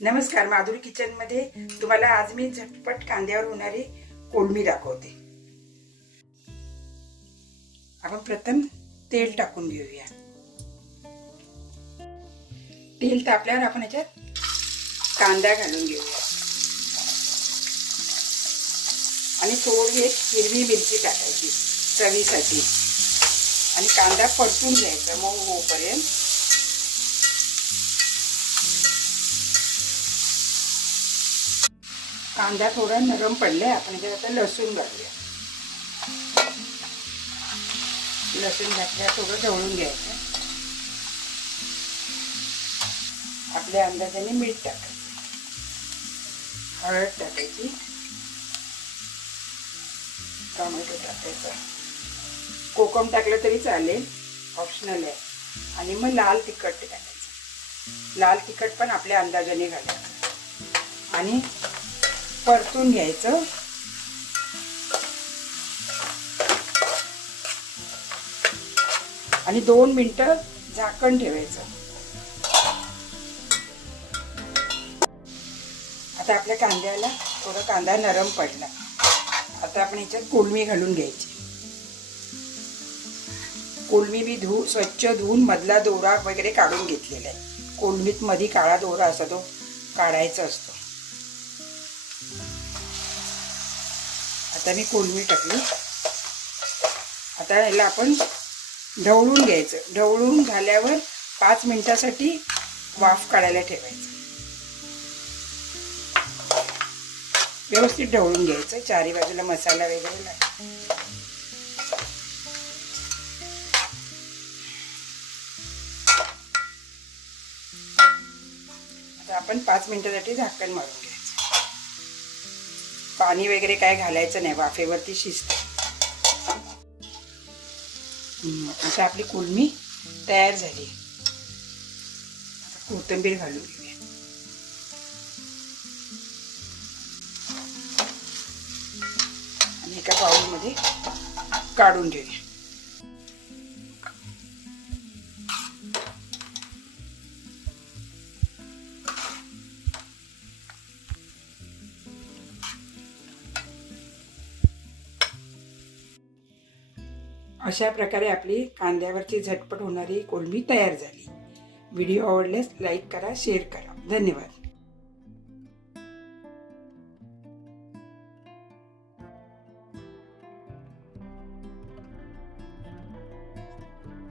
नमस्कार, माधुरी किचन मध्ये तुम्हाला आज मी झटपट कांद्यावर होणारी कोळमी दाखवते। आपण प्रथम तेल टाकून घेऊया। तेल तापल्यावर आपण याच्यात कांदा घालून घेऊया आणि थोडी एक हिरवी मिरची टाकायची चवीसाठी आणि कांदा परतून घ्यायचा मऊ होईपर्यंत। कांदा थोडा नरम पडलाय, आपण याच्यात आता लसूण घालूया। लसूण घातल्यावर थोडं ढवळून घ्यायचं। आपल्या अंदाजाने मीठ टाकायचं, हळद टाकायची, टोमॅटो टाकायचा, कोकम टाकलं तरी चालेल, ऑप्शनल आहे। आणि मग लाल तिखट टाकायचं। लाल तिखट पण आपल्या अंदाजाने घालायचं आणि परतून घ्यायचं। आणि 2 मिनिटं झाकण ठेवायचं। आता आपल्या कांद्याला थोडा कांदा नरम पडला। आता आपण याच्यात कोळमी घालून घ्यायची। कोळमी मी स्वच्छ धुवून मधला दोरा वगैरे काढून घेतलेला आहे। कोळमीत मध्ये काळा दोरा असतो, तो काढायचा असतो। आता मी कोळमी टाकली। आता याला आपण ढवळून घ्यायचं। ढवळून झाल्यावर 5 मिनिटासाठी वाफ काढायला ठेवायचं। व्यवस्थित ढवळून घ्यायचं, चारी बाजूला मसाला वगैरे लागेल। आता आपण 5 मिनिटासाठी झाकण मारून घ्यायचं। पाणी वगैरे काय घालायचं नाही, वाफेवरती शिजते। आता आपली कोळमी तयार झाली। आता कोथिंबीर घालून घेऊया आणि एका बाउलमध्ये काढून घेऊया। अशा प्रकारे आपली कांद्यावरची झटपट होणारी कोळमी तयार झाली। व्हिडिओ आवडल्यास लाईक करा, शेअर करा। धन्यवाद।